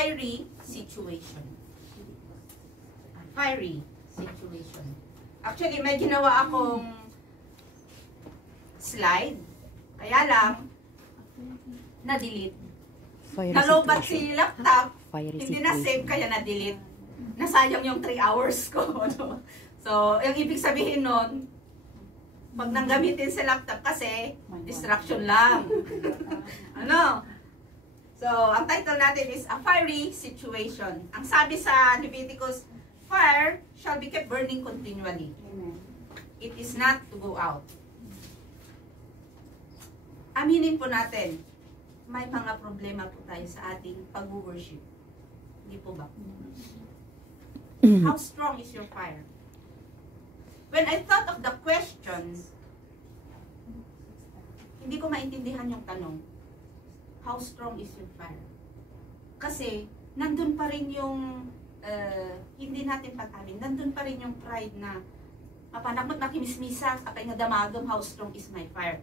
fiery situation. A fiery situation. Actually, may ginawa akong slide. Kaya lang, na-delete. Nalobat si laptop, hindi na-save, kaya na-delete. Nasayang yung 3 hours ko. No? So, yung ibig sabihin nun, pag nang gamitin sa laptop kasi, distraction lang. Ano? So, ang title natin is A Fiery Situation. Ang sabi sa Leviticus, fire shall be kept burning continually. It is not to go out. Aminin po natin, may mga problema po tayo sa ating pag-worship. Hindi po ba? How strong is your fire? When I thought of the questions, hindi ko maintindihan yung tanong. How strong is your fire? Kasi, nandun pa rin yung, hindi natin pag-amin, nandun pa rin yung pride na, mapanakot makimismisa, apay nga damagam, how strong is my fire?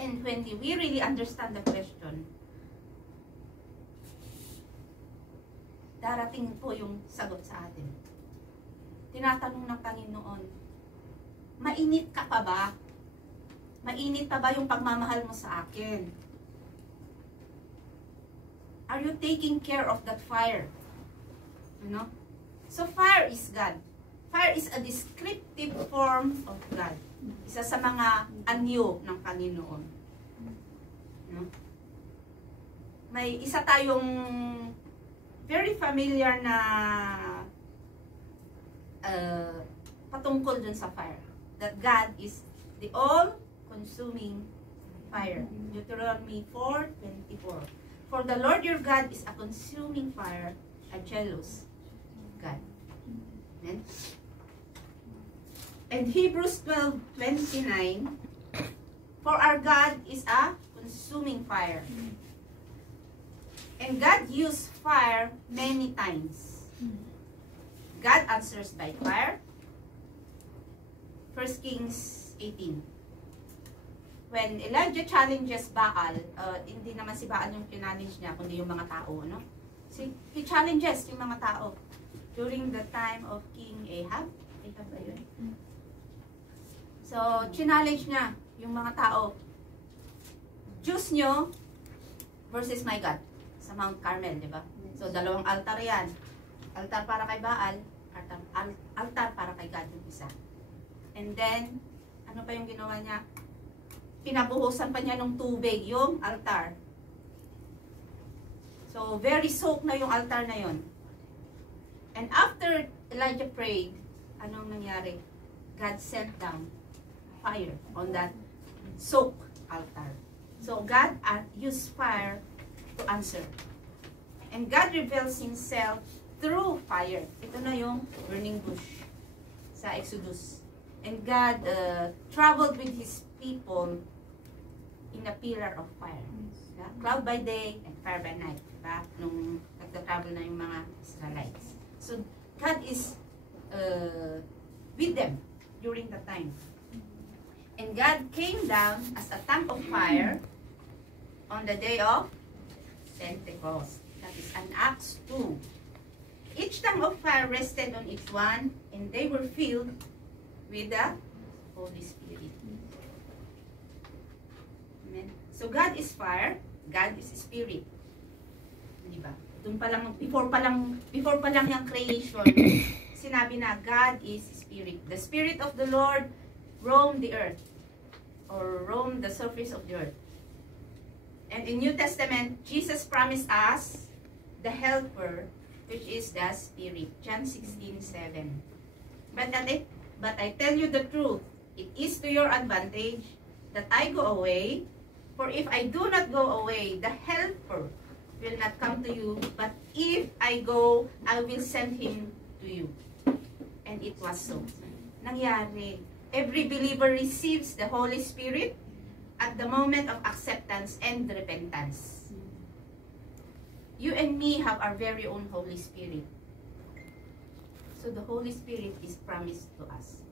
And when we really understand the question, darating po yung sagot sa atin. Tinatanong ng Panginoon, mainit ka pa ba? Mainit pa ba yung pagmamahal mo sa akin? Are you taking care of that fire? You know? So fire is God. Fire is a descriptive form of God. Isa sa mga anyo ng Panginoon. You know? May isa tayong very familiar na patungkol dun sa fire. That God is the all-consuming fire. Deuteronomy 4:24. For the Lord your God is a consuming fire, a jealous God. Amen? And Hebrews 12:29. For our God is a consuming fire. And God used fire many times. God answers by fire. 1 Kings 18. When Elijah challenges Baal, hindi naman si Baal yung challenge niya, kundi yung mga tao, no? He challenges yung mga tao during the time of King Ahab. Ahab ba yun? So, challenge niya yung mga tao. Diyos nyo versus my God sa Mount Carmel, di ba? So, dalawang altar yan. Altar para kay Baal, altar para kay God yung isa. And then, ano pa yung ginawa niya? Pinabuhusan pa niya ng tubig yung altar. So, very soaked na yung altar na yon. And after Elijah prayed, anong nangyari? God sent down fire on that soaked altar. So, God used fire to answer. And God reveals Himself through fire. Ito na yung burning bush sa Exodus. And God traveled with His people in a pillar of fire. Diba? Cloud by day and fire by night. Diba? Nung nagta-travel na yung mga Israelites. So, God is with them during that time. And God came down as a tongue of fire on the day of Pentecost. That is an Acts 2. Each tongue of fire rested on each one, and they were filled with the Holy Spirit. Amen. So God is fire, God is spirit. Di ba? Doon pa lang, before pa lang yung creation, sinabi na God is spirit. The Spirit of the Lord roam the earth, or roam the surface of the earth. And in New Testament, Jesus promised us the helper, which is the Spirit. John 16:7. But I tell you the truth, it is to your advantage that I go away, for if I do not go away, the helper will not come to you, but if I go, I will send him to you. And it was so. Nangyari. Every believer receives the Holy Spirit at the moment of acceptance and repentance. You and me have our very own Holy Spirit. So the Holy Spirit is promised to us.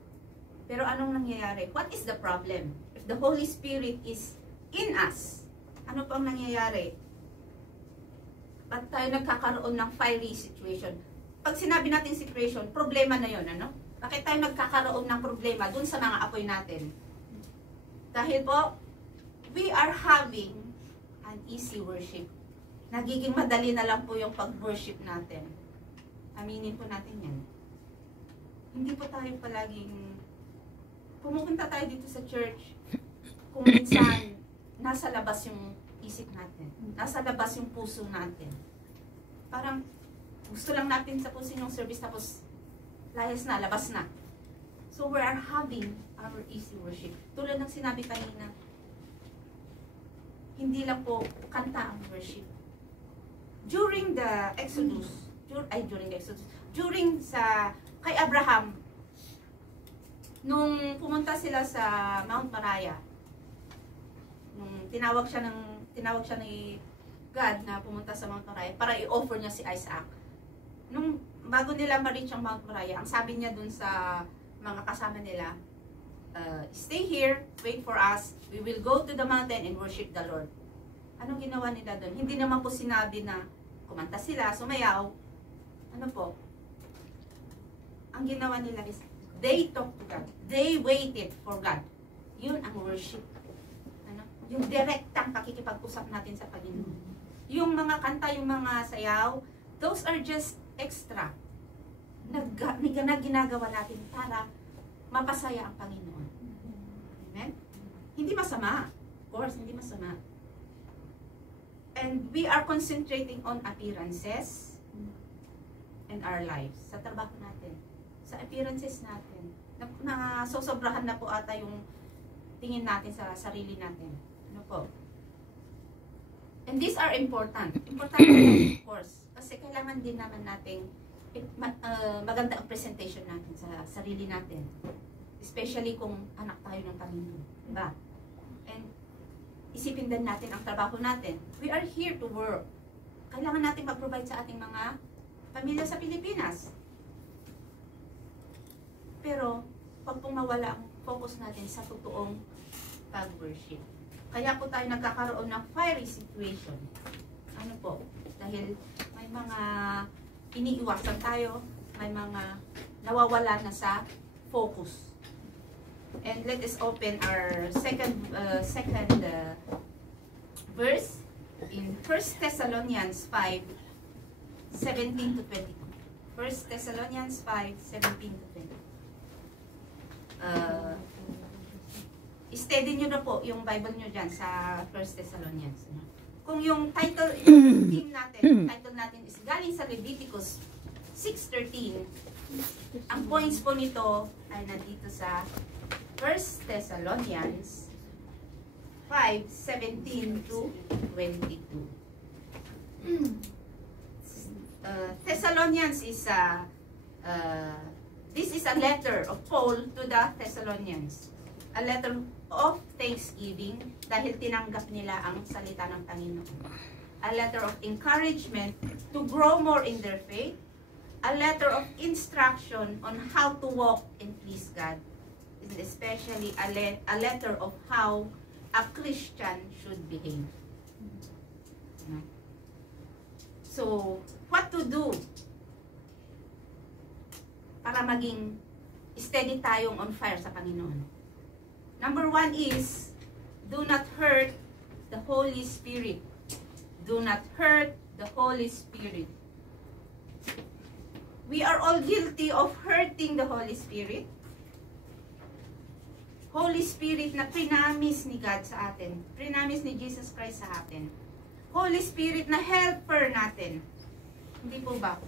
Pero anong nangyayari? What is the problem? If the Holy Spirit is in us, ano pang nangyayari? Ba't tayo nagkakaroon ng fiery situation? Pag sinabi natin situation, problema na yon, ano? Bakit tayo nagkakaroon ng problema dun sa mga apoy natin? Dahil po, we are having an easy worship. Nagiging madali na lang po yung pag-worship natin. Aminin po natin yan. Hindi po tayo palaging pumupunta tayo dito sa church kung minsan nasa labas yung isip natin. Nasa labas yung puso natin. Parang gusto lang natin sa puso yung service tapos layas na, labas na. So we are having our easy worship. Tulad ng sinabi kanina, hindi lang po kanta ang worship. During the Exodus, during sa kay Abraham, nung pumunta sila sa Mount Moriah, nung tinawag siya ni God na pumunta sa Mount Moriah para i-offer niya si Isaac. Nung bago nila ma-reach ang Mount Moriah, ang sabi niya dun sa mga kasama nila, stay here, wait for us, we will go to the mountain and worship the Lord. Anong ginawa nila dun? Hindi naman po sinabi na kumanta sila, sumayaw. Ano po? Ang ginawa nila is, they talked to God. They waited for God. Yun ang worship. Ano? Yung direktang pakikipag-usap natin sa Panginoon. Yung mga kanta, yung mga sayaw, those are just extra na ginagawa natin para mapasaya ang Panginoon. Amen? Hindi masama. Of course, hindi masama. And we are concentrating on appearances and our lives. Sa trabaho natin. Sa appearances natin. Sosobrahan na po ata yung tingin natin sa sarili natin. Ano po? And these are important. Important of course. Kasi kailangan din naman natin maganda ang presentation natin sa sarili natin. Especially kung anak tayo ng Panginoon. Diba? And isipin din natin ang trabaho natin. We are here to work. Kailangan natin mag-provide sa ating mga pamilya sa Pilipinas. Pero, pag pong mawala ang focus natin sa totoong pag-worship. Kaya po tayo nagkakaroon ng fiery situation. Ano po? Dahil may mga iniiwasan tayo, may mga nawawala na sa focus. And let us open our second verse in 1 Thessalonians 5:17 to 22. 1 Thessalonians 5:17 to 22. Steady nyo na po yung Bible nyo dyan sa 1 Thessalonians. Kung yung title natin is galing sa Leviticus 6:13, ang points po nito ay nandito sa 1 Thessalonians 5:17 to 22. Thessalonians is this is a letter of Paul to the Thessalonians. A letter of thanksgiving dahil tinanggap nila ang salita ng Panginoon. A letter of encouragement to grow more in their faith. A letter of instruction on how to walk and please God. Especially a letter of how a Christian should behave. So, what to do para maging steady tayong on fire sa Panginoon? Number 1 is, do not hurt the Holy Spirit. Do not hurt the Holy Spirit. We are all guilty of hurting the Holy Spirit. Holy Spirit na prinamis ni God sa atin. Prinamis ni Jesus Christ sa atin. Holy Spirit na helper natin. Hindi po ba?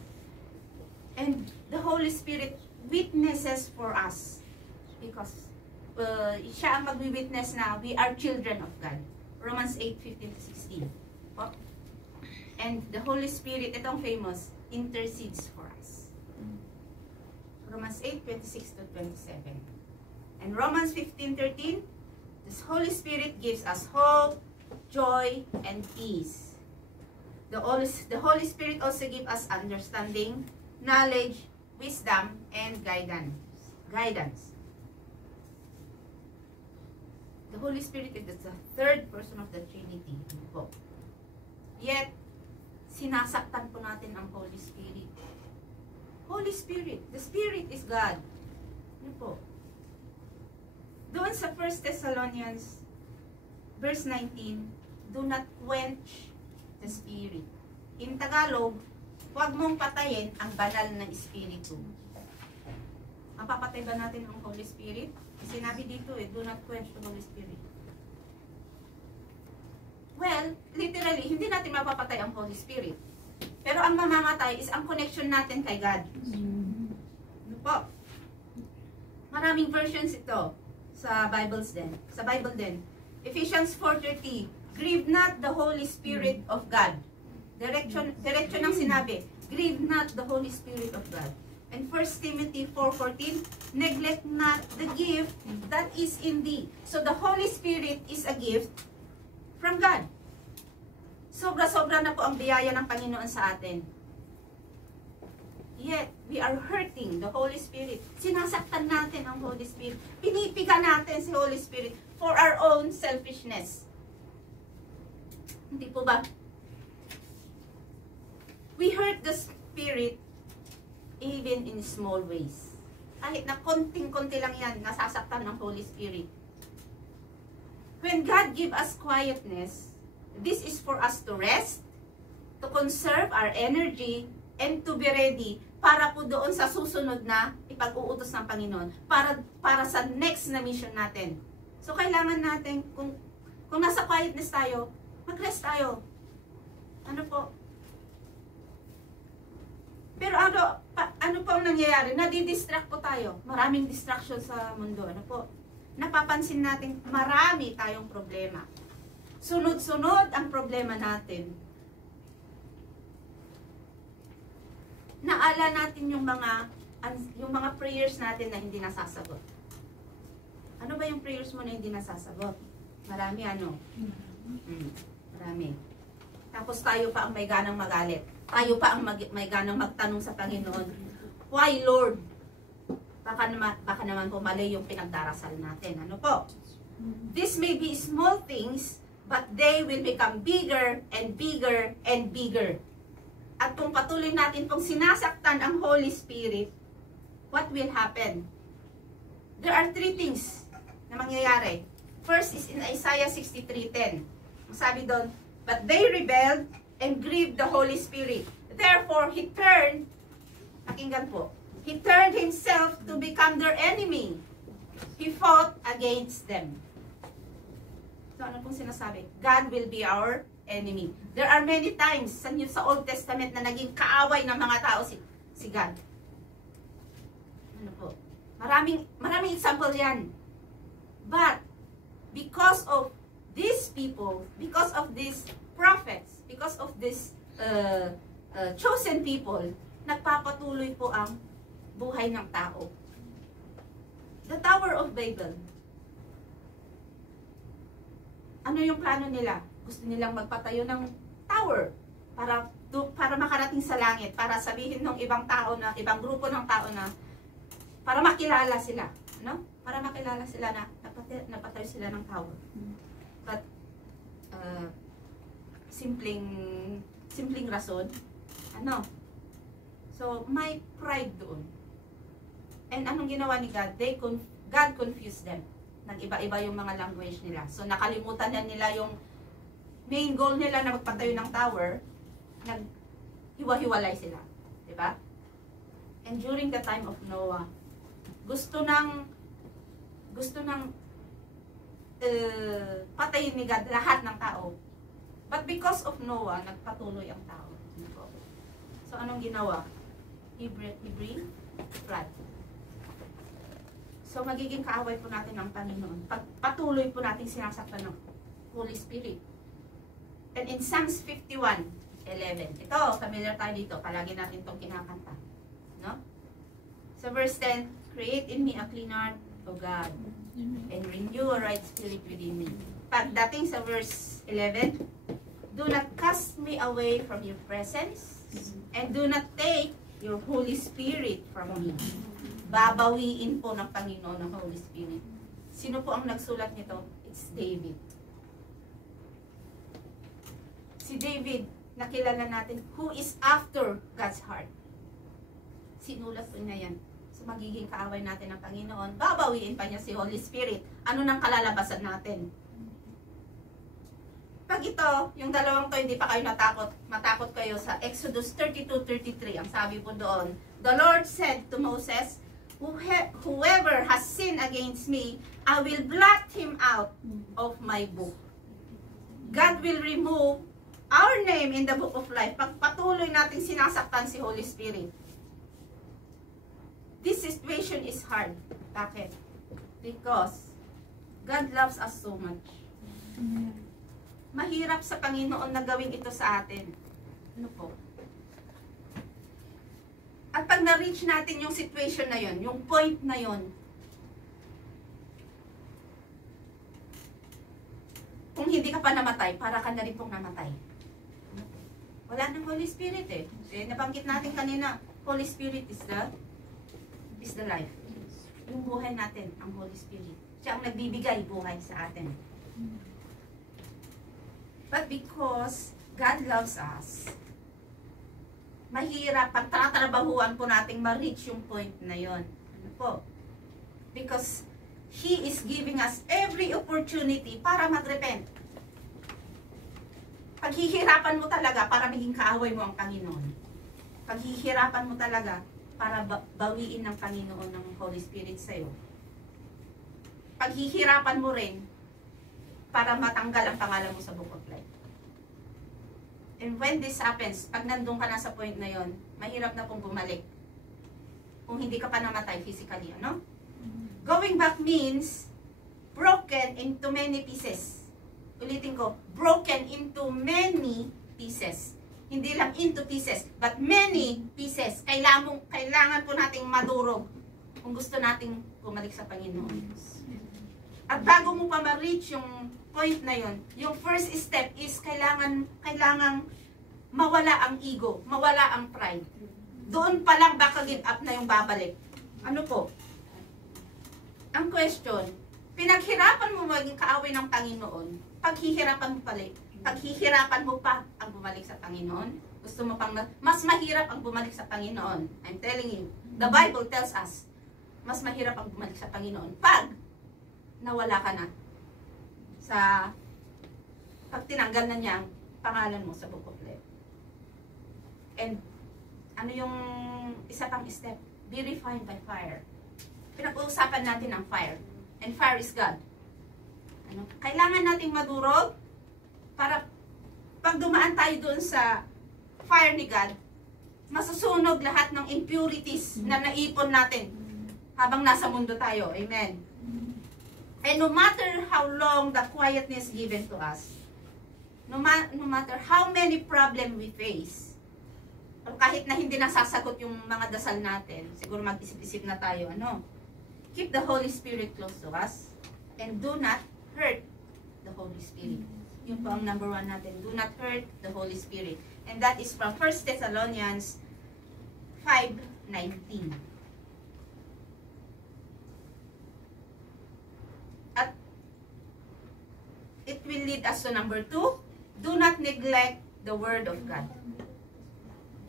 And the Holy Spirit witnesses for us. Because siya ang magwi-witness na we are children of God. Romans 8:15 to 16. Oh. And the Holy Spirit, itong famous, intercedes for us. Romans 8:26 to 27. And Romans 15:13, this Holy Spirit gives us hope, joy, and peace. The Holy Spirit also gives us understanding, knowledge, wisdom, and guidance. The Holy Spirit is the third person of the Trinity. Yet, sinasaktan po natin ang Holy Spirit. Holy Spirit, the Spirit is God. Ano po? Doon sa 1 Thessalonians, verse 19, do not quench the Spirit. In Tagalog, huwag mong patayin ang banal na Espiritu. Mapapatay ba natin ang Holy Spirit? Sinabi dito do not quench the Holy Spirit. Well, literally, hindi natin mapapatay ang Holy Spirit. Pero ang mamamatay is ang connection natin kay God. Ano po? Maraming versions ito sa Bibles din. Sa Bible din. Ephesians 4:30, grieve not the Holy Spirit of God. Direction ng sinabi, grieve not the Holy Spirit of God. And 1 Timothy 4:14, neglect not the gift that is in thee. So the Holy Spirit is a gift from God. Sobra-sobra na po ang biyaya ng Panginoon sa atin. Yet, we are hurting the Holy Spirit. Sinasaktan natin ang Holy Spirit. Pinipiga natin si Holy Spirit for our own selfishness. Hindi po ba? We hurt the Spirit even in small ways. Kahit na konting-konti lang yan, nasasaktan ng Holy Spirit. When God give us quietness, this is for us to rest, to conserve our energy, and to be ready para po doon sa susunod na ipag-uutos ng Panginoon, para sa next na mission natin. So, kailangan natin, kung nasa quietness tayo, mag-rest tayo. Ano po? Pero ano po ang nangyayari? Nadidistract po tayo. Maraming distraction sa mundo. Ano po? Napapansin natin marami tayong problema. Sunod-sunod ang problema natin. Naala natin yung mga prayers natin na hindi nasasagot. Ano ba yung prayers mo na hindi nasasagot? Marami ano? Marami. Tapos tayo pa ang may ganang magalit. Tayo pa ang may ganang magtanong sa Panginoon. Why, Lord? Baka naman po mali yung pinagdarasal natin. Ano po? This may be small things, but they will become bigger and bigger and bigger. At kung patuloy natin pong sinasaktan ang Holy Spirit, what will happen? There are three things na mangyayari. First is in Isaiah 63:10. Sabi doon, but they rebelled and grieved the Holy Spirit. Therefore, He turned, pakinggan po, He turned Himself to become their enemy. He fought against them. So, ano pong sinasabi? God will be our enemy. There are many times sa Old Testament na naging kaaway ng mga tao si God. Ano po? Maraming example yan. But, because of these people, because of these prophets, because of these chosen people, nagpapatuloy po ang buhay ng tao. The Tower of Babel. Ano yung plano nila? Gusto nilang magpatayo ng tower para makarating sa langit, para sabihin ng ibang grupo ng tao na, para makilala sila, no? Para makilala sila na napatayo sila ng tower. But simpleng rason, ano? So, may pride doon. And anong ginawa ni God? God confused them. Nag-iba-iba yung mga language nila. So, nakalimutan nila yung main goal nila na magpatayo ng tower. Naghiwa-hiwalay sila. Diba? And during the time of Noah, gusto ng patayin ni God lahat ng tao. But because of Noah, nagpatuloy ang tao. So, anong ginawa? He bring flood. So, magiging kaaway po natin ng Panginoon. Patuloy po natin sinasaktan ng Holy Spirit. And in Psalms 51:11, ito, familiar tayo dito. Palagi natin itong kinakanta. No? So, verse 10, create in me a clean heart, O God, and renew a right spirit within me. Pagdating sa verse 11, do not cast me away from your presence, and do not take your Holy Spirit from me. Babawiin po ng Panginoon ng Holy Spirit. Sino po ang nagsulat nito? It's David. Si David, nakilala natin who is after God's heart. Sinulat po niya yan. So magiging kaaway natin ng Panginoon, babawiin pa niya si Holy Spirit. Ano nang kalalabasan natin? Pag ito, yung dalawang to, hindi pa kayo natakot, matakot kayo sa Exodus 32:33. Ang sabi po doon, the Lord said to Moses, whoever has sinned against me, I will blot him out of my book. God will remove our name in the book of life. Pag patuloy natin sinasaktan si Holy Spirit. This situation is hard. Bakit? Because God loves us so much. Mahirap sa Panginoon na gawin ito sa atin. Ano po? At pag na-reach natin yung situation na yon, yung point na yon, kung hindi ka pa namatay, para ka na rin pong namatay. Wala nang Holy Spirit eh. Nabanggit natin kanina, Holy Spirit is the life. Yung buhay natin, ang Holy Spirit. Siya ang nagbibigay buhay sa atin. But because God loves us, mahirap pagtatrabahuan po nating ma-reach yung point na yon. Ano po? Because He is giving us every opportunity para mag-repent. Paghihirapan mo talaga para maging kaaway mo ang Panginoon. Paghihirapan mo talaga para bawiin ng Panginoon ng Holy Spirit sa'yo. Paghihirapan mo rin para matanggal ang pangalan mo sa Book of Life. And when this happens, pag nandun ka na sa point na yon, mahirap na pong bumalik. Kung hindi ka pa namatay physically, ano? Going back means broken into many pieces. Ulitin ko, broken into many pieces. Hindi lang into pieces, but many pieces. Kailangan po nating madurog kung gusto nating bumalik sa Panginoon. At bago mo pa ma-reach yung point na yon, yung first step is kailangan mawala ang ego, mawala ang pride. Doon pa lang baka give up na yung babalik. Ano po? Ang question, pinaghirapan mo maging kaaway ng Panginoon, paghihirapan mo pa ang bumalik sa Panginoon. Gusto mo pang mas mahirap ang bumalik sa Panginoon. I'm telling you, the Bible tells us, mas mahirap ang bumalik sa Panginoon pag nawala ka na sa pag tinanggal na niya ang pangalan mo sa Book of Life. And ano yung isa pang step? Be refined by fire. Pinag-uusapan natin ang fire. And fire is God. Ano? Kailangan nating madurog para pag dumaan tayo doon sa fire ni God, masusunog lahat ng impurities na naipon natin habang nasa mundo tayo. Amen. And no matter how long the quietness given to us, no matter how many problems we face, o kahit na hindi nasasagot yung mga dasal natin, siguro mag-isip-isip na tayo, ano? Keep the Holy Spirit close to us and do not hurt the Holy Spirit. Yun po ang number 1 natin. Do not hurt the Holy Spirit. And that is from 1 Thessalonians 5:19. At it will lead us to number 2. Do not neglect the Word of God.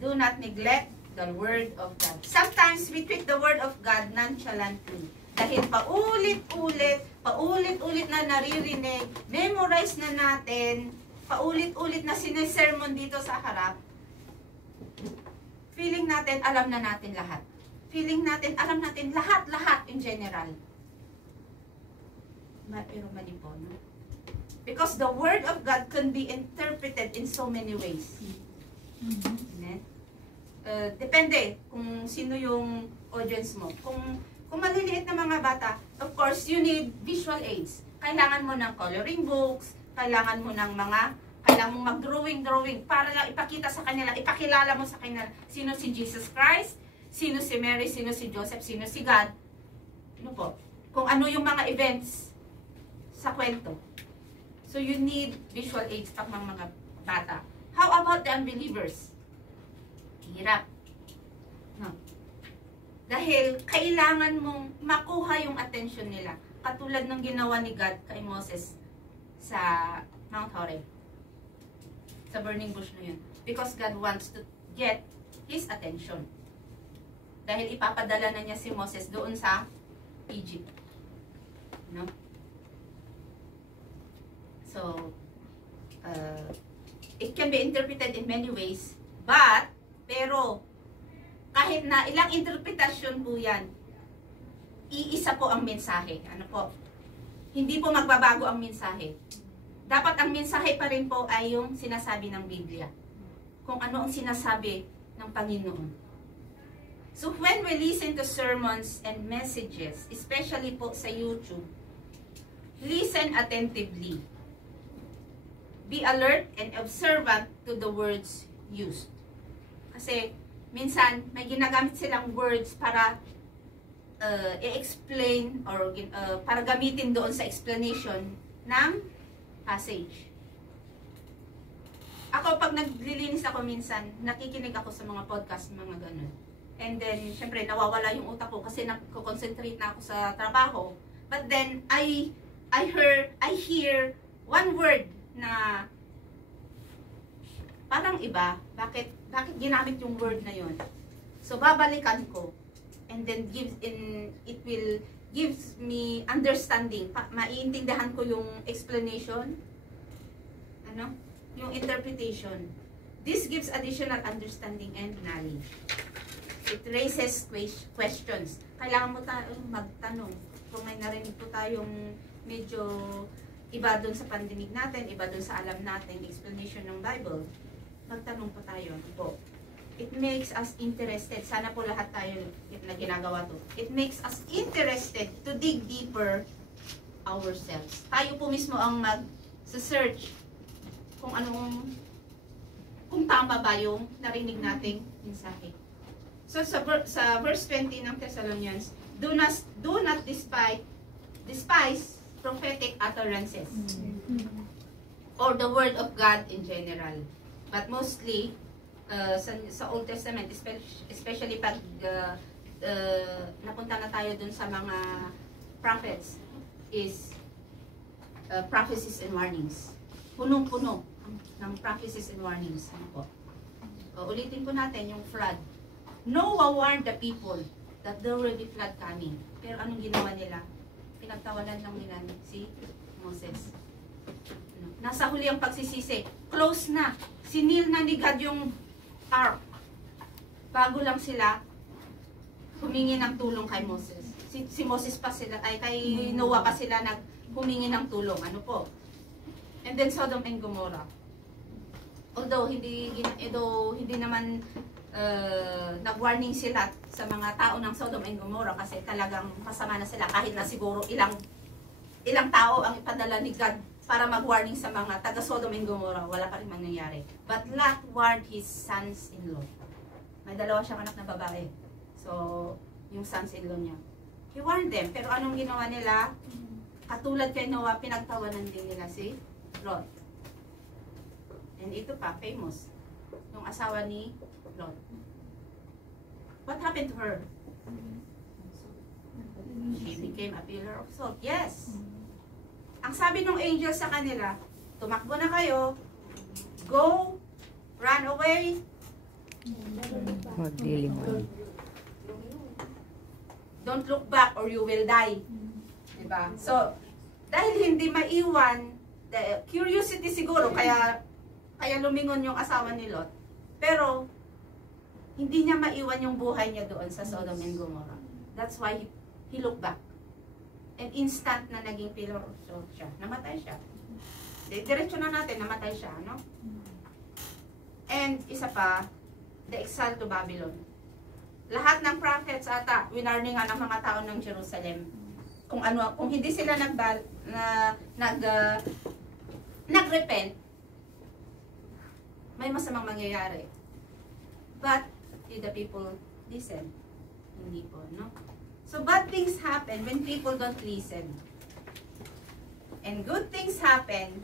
Do not neglect the Word of God. Sometimes we treat the Word of God nonchalantly. Dahil paulit-ulit na naririnig, memorize na natin, paulit-ulit na sinesermon dito sa harap, feeling natin, alam na natin lahat. Feeling natin, alam natin lahat in general. Pero mali po, no? Because the Word of God can be interpreted in so many ways. Amen? Depende kung sino yung audience mo. Kung maliliit na mga bata, of course, you need visual aids. Kailangan mo ng coloring books, kailangan mo mong mag-drawing para lang ipakita sa kanila, ipakilala mo sa kanila sino si Jesus Christ, sino si Mary, sino si Joseph, sino si God. Ano po? Kung ano yung mga events sa kwento. So you need visual aids pag mga bata. How about the unbelievers? Hirap. No. Dahil kailangan mong makuha yung attention nila. Katulad ng ginawa ni God kay Moses sa Mount Horeb. Sa burning bush na yun. Because God wants to get his attention. Dahil ipapadala na niya si Moses doon sa Egypt. No? So, it can be interpreted in many ways. Pero, kahit na ilang interpretasyon po yan, iisa po ang mensahe. Ano po? Hindi po magbabago ang mensahe. Dapat ang mensahe pa rin po ay yung sinasabi ng Biblia. Kung ano ang sinasabi ng Panginoon. So when we listen to sermons and messages, especially po sa YouTube, listen attentively. Be alert and observant to the words used. Kasi minsan may ginagamit silang words para i-explain or para gamitin doon sa explanation ng passage. Ako, pag naglilinis ako minsan, nakikinig ako sa mga podcast, mga ganun. And then, syempre, nawawala yung utak ko kasi nagko-concentrate na ako sa trabaho. But then, I hear one word na parang iba. Bakit ginamit yung word na yun? So, babalikan ko. And then, it will gives me understanding. Maiintindihan ko yung explanation. Ano? Yung interpretation. This gives additional understanding and knowledge. It raises questions. Kailangan mo magtanong. Kung may narinig po tayong medyo iba doon sa pandinig natin, iba doon sa alam natin, explanation ng Bible, magtanong po tayo. Po. It makes us interested. Sana po lahat tayo na ginagawa to. It makes us interested to dig deeper ourselves. Tayo po mismo ang mag-search kung tama ba yung narinig nating mensahe. So sa verse 20 ng Thessalonians, do not despise prophetic utterances or the word of God in general. But mostly sa Old Testament, especially pag napunta na tayo dun sa mga prophets, is prophecies and warnings. Punong-puno ng prophecies and warnings. Ano po? Ulitin po natin yung flood. Noah warned the people that there will be flood coming. Pero anong ginawa nila? Pinagtawanan lang nila si Moses. Nasa huli ang pagsisisi. Close na. Sinil na ni God yung ark. Bago lang sila humingi ng tulong kay Moses. Si Moses pa sila, kay Noah pa sila humingi ng tulong. Ano po? And then Sodom and Gomorrah. Although hindi naman nag-warning sila sa mga tao ng Sodom and Gomorrah kasi talagang masama na sila kahit na siguro ilang tao ang ipadala ni God para mag-warning sa mga taga Sodom and Gomorrah, wala pa rin mangyayari. But Lot warned his sons-in-law. May dalawa siyang anak na babae. So, yung sons-in-law niya. He warned them. Pero anong ginawa nila? Katulad kay Noah, pinagtawanan din nila si Lot. And ito pa, famous. Yung asawa ni Lot. What happened to her? She became a pillar of salt. Yes. Ang sabi ng angel sa kanila, tumakbo na kayo, go, run away. Don't look back or you will die. Diba? So, dahil hindi maiwan, the curiosity siguro, kaya lumingon yung asawa ni Lot. Pero, hindi niya maiwan yung buhay niya doon sa Sodom and Gomorrah. That's why he looked back. And instant na naging pillar of salt siya. Namatay siya. Diretso na natin, namatay siya, no? And isa pa, the exile to Babylon. Lahat ng prophets ata, winarningan ng mga tao ng Jerusalem. Kung hindi sila nagrepent, may masamang mangyayari. But did the people listen? Hindi po, no? So bad things happen when people don't listen. And good things happen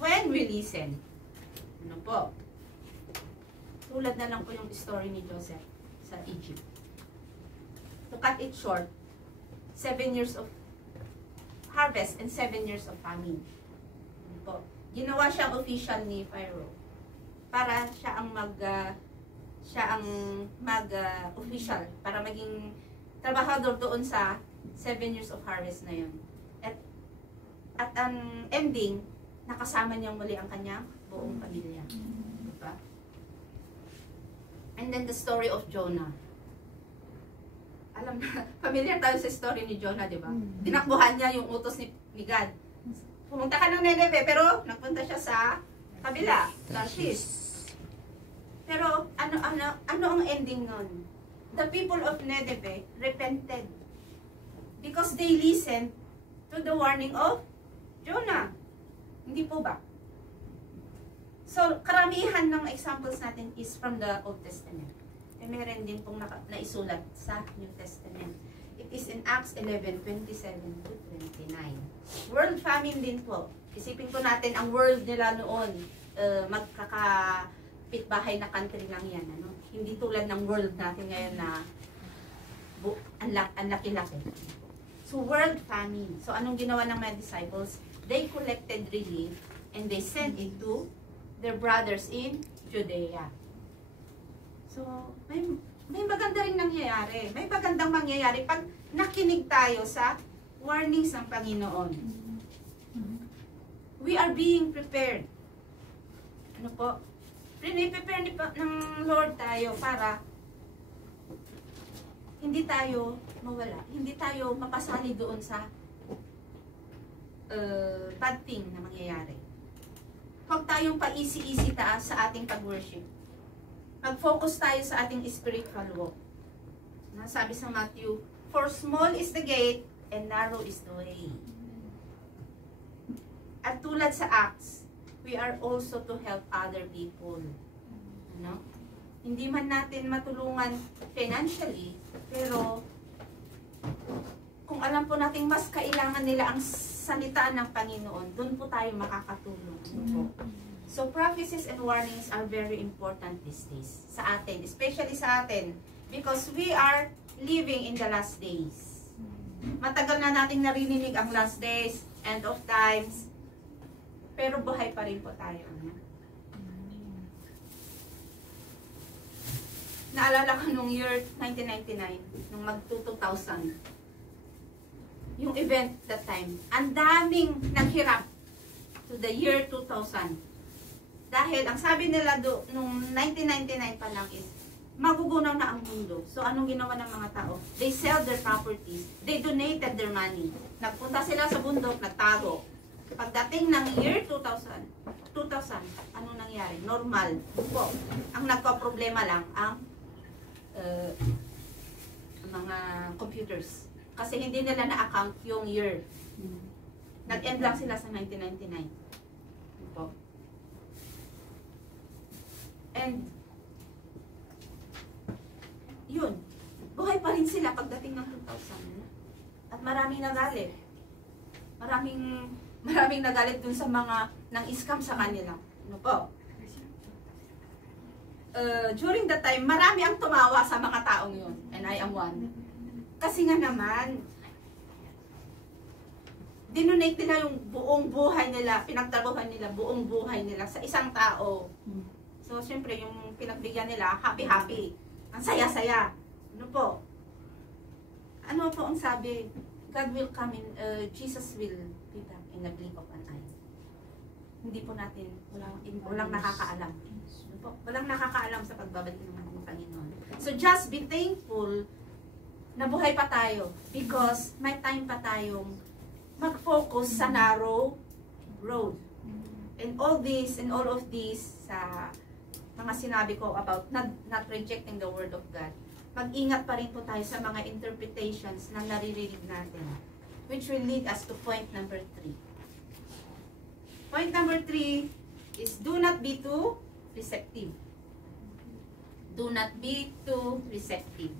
when we listen. Ano po? Tulad na lang po yung story ni Joseph sa Egypt. To cut it short, 7 years of harvest and 7 years of famine. Ano po? Ginawa siyang official ni Pharaoh. para siya ang official para maging trabahador doon sa 7 years of harvest na yun. At ang ending, nakasama niya muli ang kanyang buong pamilya. Diba? And then the story of Jonah. Alam na, familiar tayo sa story ni Jonah, di ba? Tinakbuhan niya yung utos ni God. Pumunta ka ng Nineveh, pero nagpunta siya sa kabila, Tarshish. Pero ano ang ending nun? The people of Nineveh repented because they listened to the warning of Jonah. Hindi po ba? So, karamihan ng examples natin is from the Old Testament. E meron din pong naisulat sa New Testament. It is in Acts 11:27 to 29. World famine din po. Isipin ko natin ang world nila noon, magkakapitbahay na country lang yan. Ano? Hindi tulad ng world natin ngayon na ang laki-laki. So, world famine. So, anong ginawa ng mga disciples? They collected relief and they sent it to their brothers in Judea. So, may maganda rin nangyayari. May magandang mangyayari pag nakinig tayo sa warnings ng Panginoon. We are being prepared. Ano po? Prepare ng Lord tayo para hindi tayo mawala. Hindi tayo mapasali doon sa bad thing na mangyayari. Huwag tayong paisi-isi taas sa ating pag-worship. Mag-focus tayo sa ating spiritual walk. Sabi sa Matthew, for small is the gate and narrow is the way. At tulad sa Acts, we are also to help other people. Ano? Hindi man natin matulungan financially, pero kung alam po natin mas kailangan nila ang salitaan ng Panginoon, doon po tayo makakatulong. So, prophecies and warnings are very important these days sa atin, especially sa atin, because we are living in the last days. Matagal na nating narinig ang last days, end of times, pero buhay pa rin po tayo. Naalala ko nung year 1999, nung mag-2000, yung event that time, ang daming naghirap to the year 2000. Dahil ang sabi nila nung 1999 pa lang is, magugunaw na ang mundo. So anong ginawa ng mga tao? They sell their properties. They donated their money. Nagpunta sila sa bundok, nagtago. Pagdating ng year 2000, anong nangyari? Normal. Po. Ang nagpa-problema lang ang mga computers. Kasi hindi nila na-account yung year. Nag-end lang sila sa 1999. Po. And, yun. Buhay pa rin sila pagdating ng 2000. At maraming nagalit. Maraming nagalit dun sa mga nang-scam sa kanila. Ano po? During that time, marami ang tumawa sa mga taong yun. And I am one. Kasi nga naman, dinonate nila yung buong buhay nila, pinagtrabahuhan nila, buong buhay nila sa isang tao. So, siyempre, yung pinagbigyan nila, happy-happy. Ang saya-saya. Ano po? Ano po ang sabi? God will come in, Jesus will be back in the blink of an eye. Hindi po natin, walang nakakaalam. Ano po? Walang nakakaalam sa pagbabalik ng Panginoon. So, just be thankful na buhay pa tayo because may time pa tayong mag-focus sa narrow road. And all of this sa mga sinabi ko about not rejecting the word of God. Mag-ingat pa rin po tayo sa mga interpretations na naririnig natin, which will lead us to point number 3. Point number 3 is do not be too receptive. Do not be too receptive.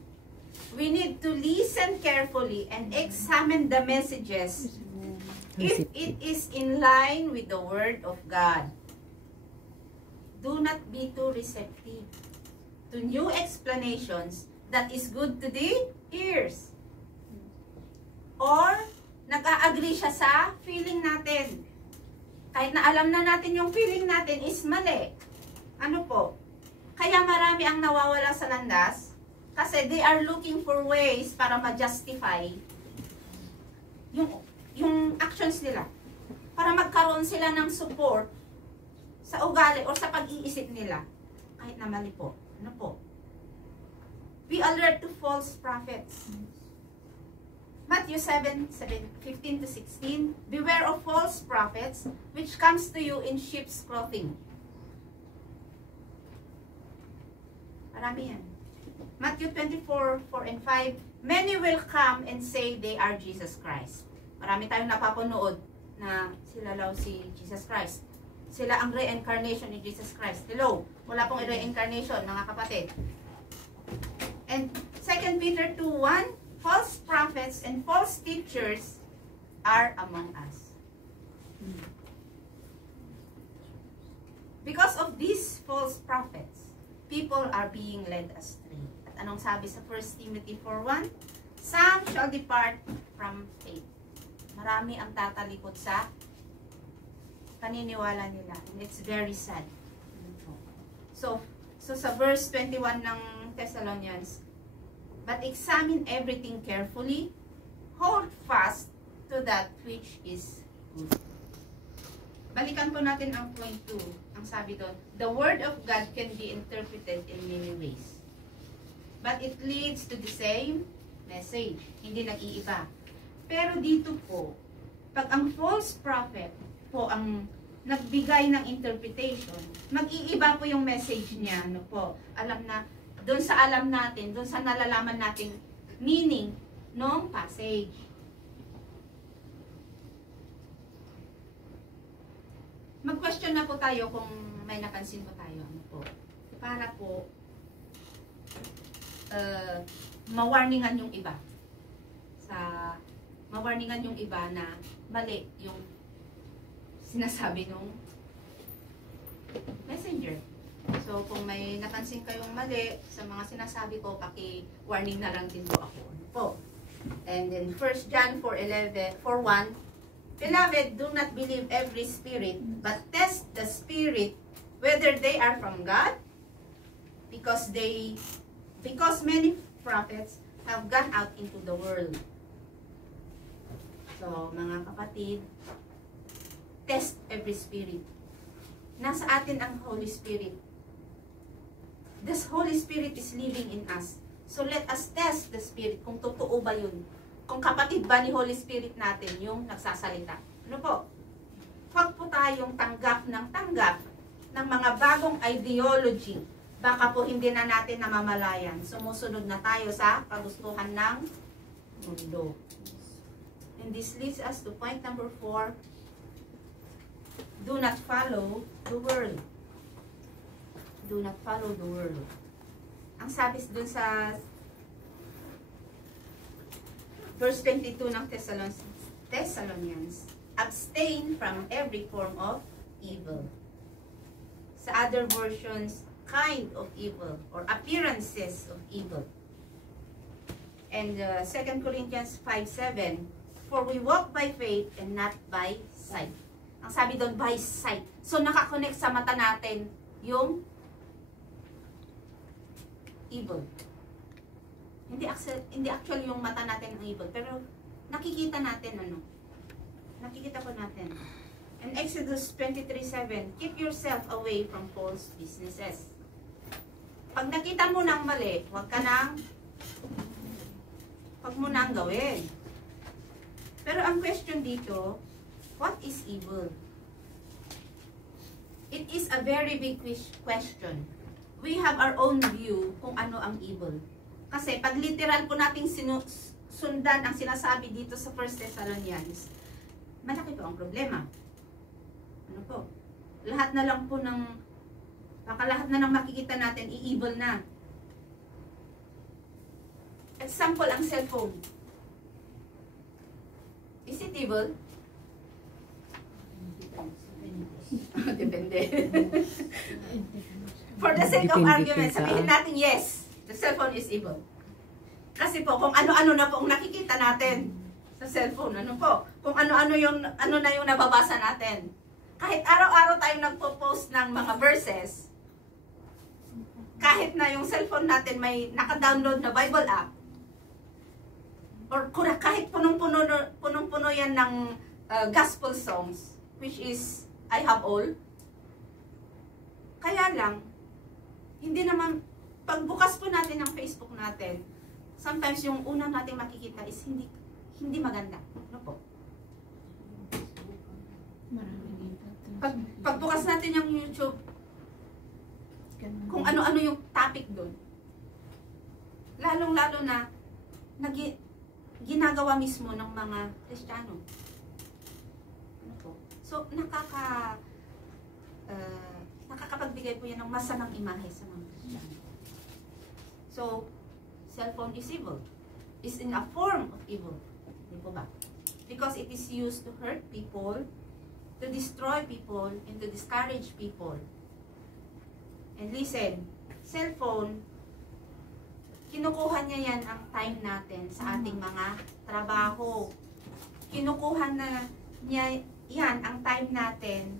We need to listen carefully and examine the messages if it is in line with the Word of God. Do not be too receptive to new explanations that is good to the ears. Or, nag-a-agree siya sa feeling natin. Kahit na alam na natin yung feeling natin is mali. Ano po? Kaya marami ang nawawala sa landas kasi they are looking for ways para ma-justify yung actions nila. Para magkaroon sila ng support sa ugali o sa pag-iisip nila. Kahit na mali po. Ano po? Be alert to false prophets. Matthew 7:15-16. Beware of false prophets which comes to you in sheep's clothing. Marami yan. Matthew 24:4-5. Many will come and say they are Jesus Christ. Marami tayong napapanood na sila law si Jesus Christ. Sila ang reincarnation ni Jesus Christ. Hello, wala pong reincarnation, mga kapatid. And 2 Peter 2:1, false prophets and false teachers are among us. Because of these false prophets, people are being led astray. At anong sabi sa 1 Timothy 4:1? Some shall depart from faith. Marami ang tatalikod sa paniniwala nila. And it's very sad. So sa verse 21 ng Thessalonians, but examine everything carefully, hold fast to that which is good. Balikan po natin ang point 2. Ang sabi doon, the word of God can be interpreted in many ways. But it leads to the same message. Hindi nag-iiba. Pero dito po, pag ang false prophet po ang nagbigay ng interpretation, mag-iiba po yung message niya. Ano po? Alam na, doon sa alam natin, doon sa nalalaman natin meaning ng passage. Mag-question na po tayo kung may napansin po tayo. Ano po? Para po ma-warningan yung iba. Ma-warningan yung iba na mali yung sinasabi ng messenger. So, kung may napansin kayong mali sa mga sinasabi ko, paki-warning na lang din po ako. Ano po? And then 1 John 4:1, Beloved, do not believe every spirit, but test the spirit whether they are from God, because many prophets have gone out into the world. So, mga kapatid, test every spirit. Nasa atin ang Holy Spirit. This Holy Spirit is living in us. So, let us test the Spirit kung totoo ba yun. Kung kapatid ba ni Holy Spirit natin yung nagsasalita. Ano po? Huwag po tayong tanggap ng mga bagong ideology. Baka po hindi na natin namamalayan. Sumusunod na tayo sa kagustuhan ng mundo. And this leads us to point number 4. Do not follow the world. Do not follow the world. Ang sabi dun sa verse 22 ng Thessalonians, abstain from every form of evil. Sa other versions, kind of evil or appearances of evil. And 2 Corinthians 5:7, for we walk by faith and not by sight. Ang sabi doon, by sight. So, nakakonect sa mata natin yung evil. Hindi actually yung mata natin ang evil, pero nakikita natin ano. Nakikita po natin. In Exodus 23:7, keep yourself away from false businesses. Pag nakita mo ng mali, huwag mo nang gawin. Pero ang question dito, what is evil? It is a very big question. We have our own view kung ano ang evil. Kasi pag literal po nating sundan ang sinasabi dito sa 1 Thessalonians, malaki po ang problema. Ano po? Lahat na lang po baka lahat na ng makikita natin, i-evil na. Example, ang cellphone. Is it evil? Depende. For the sake of argument, sabihin natin yes, the cellphone is evil. Kasi po, kung ano-ano na po ang nakikita natin sa cellphone, ano po, kung ano-ano ano na yung nababasa natin. Kahit araw-araw tayo nagpo-post ng mga verses, kahit na yung cellphone natin may naka-download na Bible app, or kahit punong-puno yan ng gospel songs, which is I have all. Kaya lang, hindi naman, pagbukas po natin ng Facebook natin, sometimes yung una nating makikita is hindi maganda. Ano po? Pagbukas natin yung YouTube, kung ano-ano yung topic doon. Lalong-lalo na ginagawa mismo ng mga Kristiyano. Ano po? So, nakakapagbigay po yan ng masamang imahe sa mga Kristiyano. So, cellphone is evil. Is in a form of evil. Di po ba? Because it is used to hurt people, to destroy people, and to discourage people. And listen, cellphone, kinukuha niya yan ang time natin sa ating mga trabaho. Kinukuha na niya yan ang time natin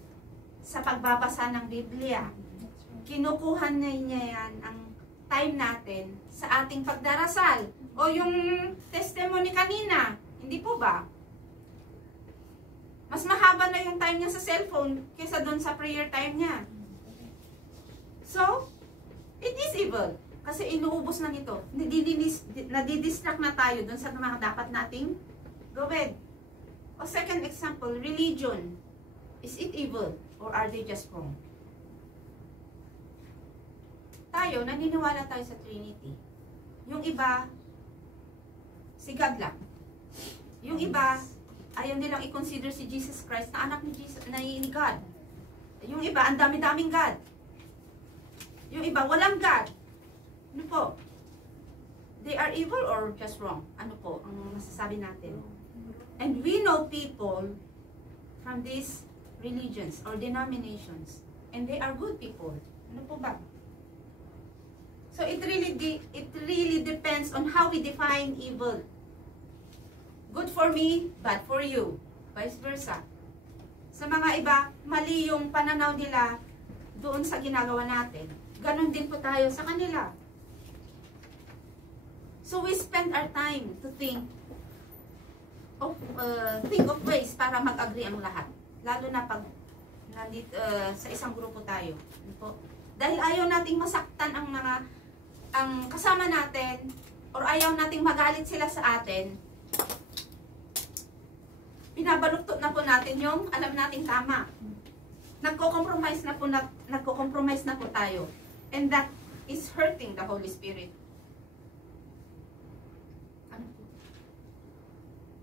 sa pagbabasa ng Biblia. Kinukuha niya yan ang time natin sa ating pagdarasal. O yung testimony kanina, hindi po ba? Mas mahaba na yung time niya sa cellphone kaysa doon sa prayer time niya. So, it is evil. Kasi inuubos na nito. Nadidistract na tayo dun sa mga dapat nating gawin. O second example, religion. Is it evil? Or are they just wrong? Tayo, naniniwala tayo sa Trinity. Yung iba, si God lang. Yung iba, ayaw nilang i-consider si Jesus Christ na anak ni God. Yung iba, ang dami-daming God. Yung iba, walang God. Ano po? They are evil or just wrong? Ano po ang masasabi natin? And we know people from these religions or denominations. And they are good people. Ano po ba? So it really depends on how we define evil. Good for me, bad for you. Vice versa. Sa mga iba, mali yung pananaw nila doon sa ginagawa natin. Ganon din po tayo sa kanila. So we spend our time to think of ways para mag-agree ang lahat. Lalo na pag nandito, sa isang grupo tayo. Dahil ayaw nating masaktan ang kasama natin, or ayaw nating magalit sila sa atin, pinabaluktot na po natin yung alam nating tama. Nagko-compromise na po tayo. And that is hurting the Holy Spirit.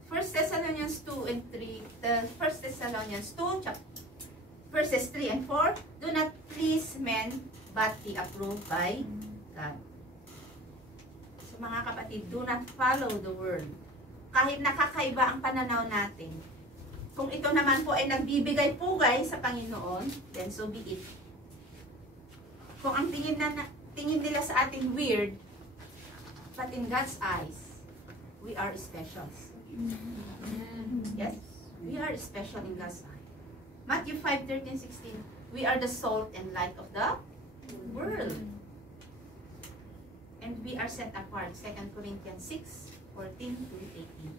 1 Thessalonians 2 and 3, 1 Thessalonians 2, verses 3 and 4, do not please men, but be approved by God. So mga kapatid, do not follow the world. Kahit nakakaiba ang pananaw natin, kung ito naman po ay nagbibigay-pugay sa Panginoon, then so be it. Kung ang tingin nila sa atin weird, but in God's eyes, we are special. Yes, we are special in God's eye. Matthew 5:13-16, we are the salt and light of the world. And we are set apart. 2 Corinthians 6:14-18.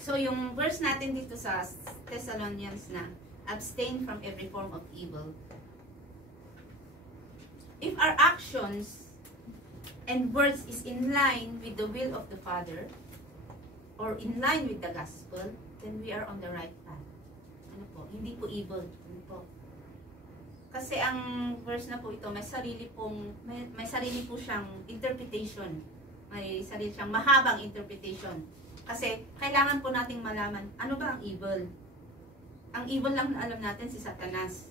So yung verse natin dito sa Thessalonians na, abstain from every form of evil. If our actions and words is in line with the will of the Father, or in line with the gospel, then we are on the right path. Ano po? Hindi po evil. Ano po? Kasi ang verse na po ito, may sarili po siyang interpretation. May sarili siyang mahabang interpretation. Kasi kailangan po nating malaman, ano ba ang evil? Ang evil lang na alam natin si Satanas.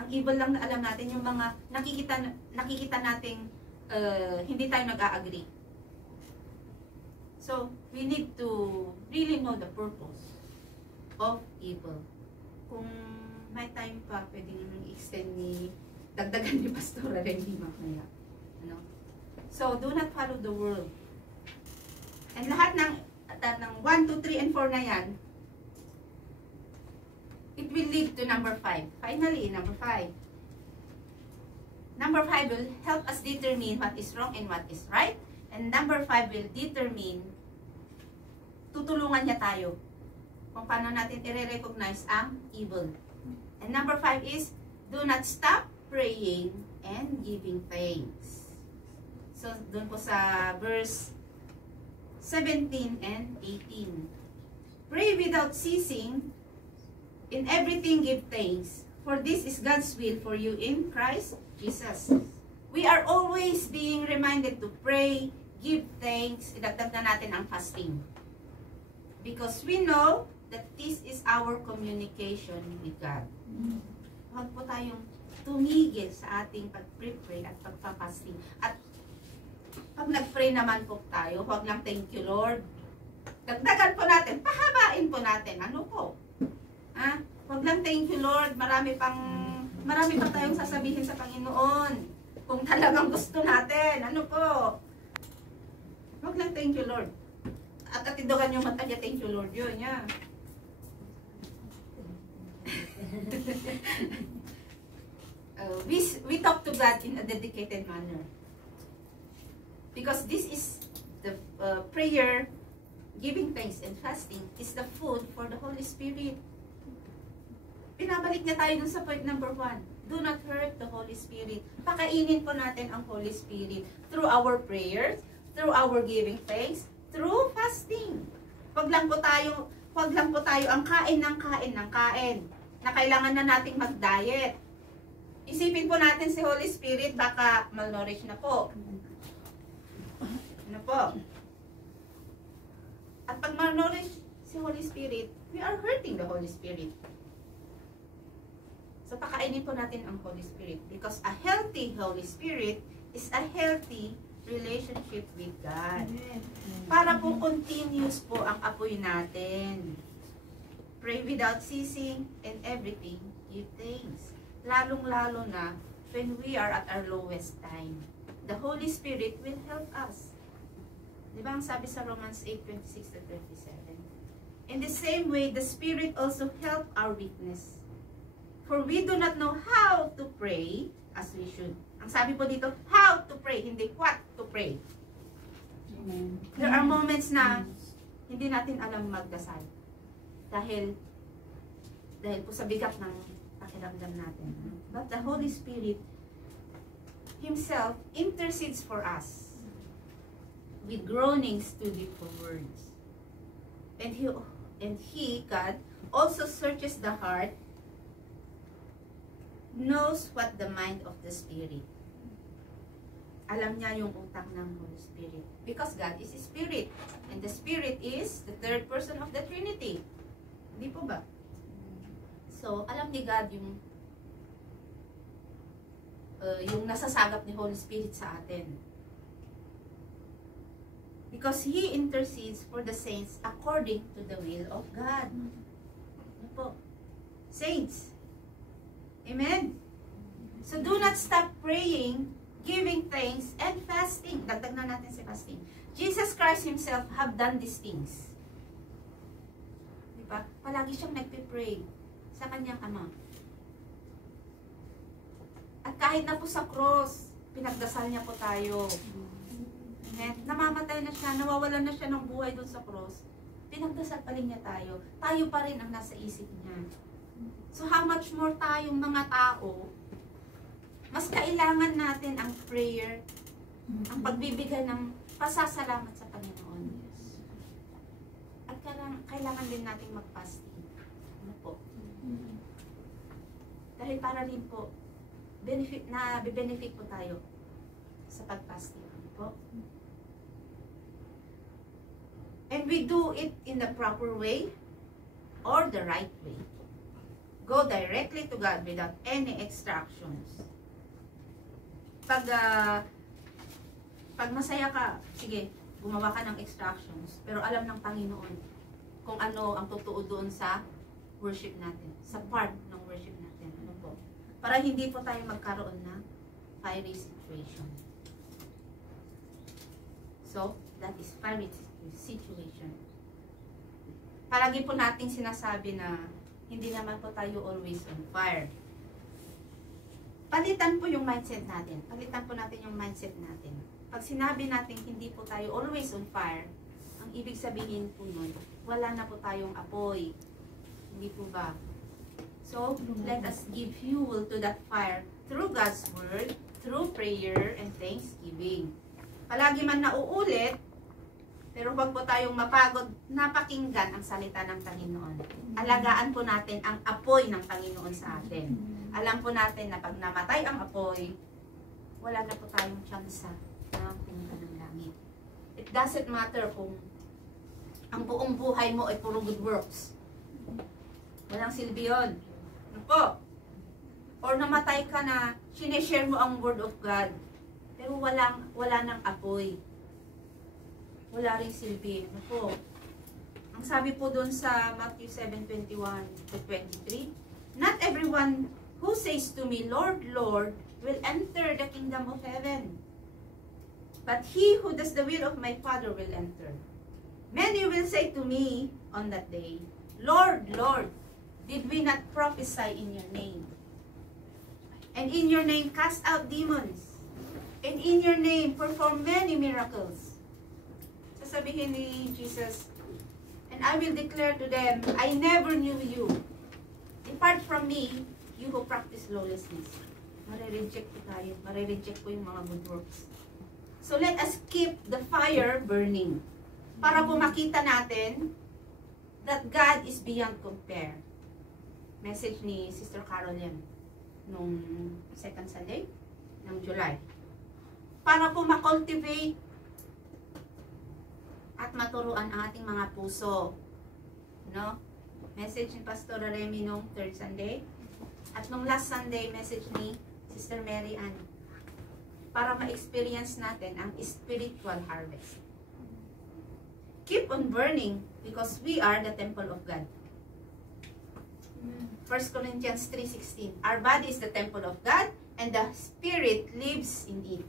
Ang evil lang na alam natin yung mga nakikita nating hindi tayo nag-a-agree. So, we need to really know the purpose of evil. Kung may time pa, pwedeng extend dagdagan ni Pastora Renny mamaya. Ano? So, do not follow the world. And lahat ng 1, 2, 3, and 4 na yan, it will lead to number 5. Finally, number 5. Number 5 will help us determine what is wrong and what is right. And number 5 will determine, tutulungan niya tayo kung paano natin i-recognize ang evil. And number 5 is, do not stop praying and giving thanks. So, doon po sa verse 17 and 18. Pray without ceasing, in everything give thanks, for this is God's will for you in Christ Jesus. We are always being reminded to pray, give thanks, idagdag na natin ang fasting. Because we know that this is our communication with God. Huwag po tayong tumigil sa ating pag-pray at pagpapasting. At pag nag-pray naman po tayo, huwag lang thank you Lord. Dagdagan po natin, pahabain po natin. Ano po? Ha? Huwag lang thank you Lord, marami pa tayong sasabihin sa Panginoon. Kung talagang gusto natin, ano po? Huwag lang thank you Lord. At atidogan yung mata niya, thank you Lord, yun, yeah. We talk to God in a dedicated manner. Because this is the prayer, giving thanks and fasting is the food for the Holy Spirit. Pinabalik niya tayo dun sa point number 1. Do not hurt the Holy Spirit. Pakainin po natin ang Holy Spirit through our prayers, through our giving thanks, through fasting. Wag lang po tayo ang kain na kailangan na nating mag-diet. Isipin po natin si Holy Spirit, baka malnourished na po. Ano po? At pag malnourished si Holy Spirit, we are hurting the Holy Spirit. So, pakainin po natin ang Holy Spirit. Because a healthy Holy Spirit is a healthy relationship with God. Para po continuous po ang apoy natin. Pray without ceasing and everything give thanks. Lalong-lalo na when we are at our lowest time. The Holy Spirit will help us. Di ba ang sabi sa Romans 8:26-27? In the same way, the Spirit also help our weakness. For we do not know how to pray as we should. Ang sabi po dito, how to pray, hindi what to pray. Amen. There are moments na hindi natin alam magdasal. Dahil po sa bigat ng pakiramdam natin. But the Holy Spirit Himself intercedes for us with groanings too deep for words. And He, God, also searches the heart, knows what the mind of the Spirit. Alam niya yung utak ng Holy Spirit. Because God is a Spirit. And the Spirit is the third person of the Trinity. Hindi po ba? So, alam ni God yung nasasagap ni Holy Spirit sa atin. Because He intercedes for the saints according to the will of God. Ano po? Saints. Amen? So, do not stop praying, giving thanks, and fasting. Dagdag na natin si fasting. Jesus Christ Himself have done these things. Diba? Palagi siyang nagpipray sa kanyang Ama. At kahit na po sa cross, pinagdasal niya po tayo. Amen? Namamatay na siya, nawawalan na siya ng buhay doon sa cross. Pinagdasal pa rin niya tayo. Tayo pa rin ang nasa isip niya. So how much more tayong mga tao, mas kailangan natin ang prayer, ang pagbibigay ng pasasalamat sa Panginoon. At kailangan din natin mag-fasting. Ano po? Dahil para rin po, benefit po tayo sa pag-fasting. Ano po? And we do it in the proper way or the right way. Go directly to God without any extractions. Pag masaya ka, sige, gumawa ka ng extractions. Pero alam ng Panginoon kung ano ang totoo doon sa worship natin. Sa part ng worship natin. Ano po? Para hindi po tayo magkaroon ng fiery situation. So, that is fiery situation. Palagi po nating sinasabi na hindi naman po tayo always on fire. palitan po yung mindset natin. Palitan po natin yung mindset natin. Pag sinabi natin hindi po tayo always on fire, ang ibig sabihin po nun, wala na po tayong apoy. Hindi po ba? So, let us give fuel to that fire through God's Word, through prayer and thanksgiving. Palagi man nauulit, pero wag po tayong mapagod na pakinggan ang salita ng Panginoon. Alagaan po natin ang apoy ng Panginoon sa atin. Alam po natin na pag namatay ang apoy, wala na po tayong tsansa na pumunta ng langit. It doesn't matter kung ang buong buhay mo ay puro good works. Walang silbi yun. Ano po? Or namatay ka na, sineshare mo ang Word of God, pero wala nang apoy. Wala rin silbi. Ano po? Ang sabi po doon sa Matthew 7:21-23, not everyone who says to me, Lord, Lord, will enter the kingdom of heaven, but he who does the will of my Father will enter. Many will say to me on that day, Lord, Lord, did we not prophesy in your name? And in your name cast out demons? And in your name perform many miracles? Sasabihin ni Jesus, and I will declare to them, I never knew you. Depart from me, you who practice lawlessness. Marireject po tayo. Marireject po yung mga good works. So let us keep the fire burning. Para po makita natin that God is beyond compare. Message ni Sister Carol yan nung second Sunday ng July. Para po makultivate at maturuan ang ating mga puso. No? Message ni Pastor Remy nung third Sunday. At nung last Sunday, message ni Sister Mary Ann. Para ma-experience natin ang spiritual harvest. Keep on burning because we are the temple of God. 1 Corinthians 3:16. Our body is the temple of God and the Spirit lives in it.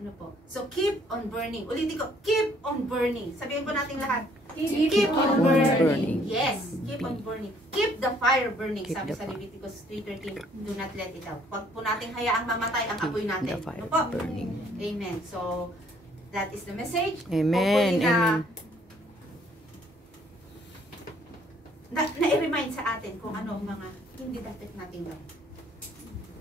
Ano po? So, keep on burning. Ulitin ko, keep on burning. Sabihin po natin lahat. Keep on burning. Yes, keep on burning. Keep the fire burning. Sabi sa Leviticus 3:13, do not let it out. Huwag po natin hayaang mamatay ang apoy natin. Ano po? Amen. So, that is the message. Amen. Amen. Na-remind sa atin kung ano ang mga hindi dapat natin gawin.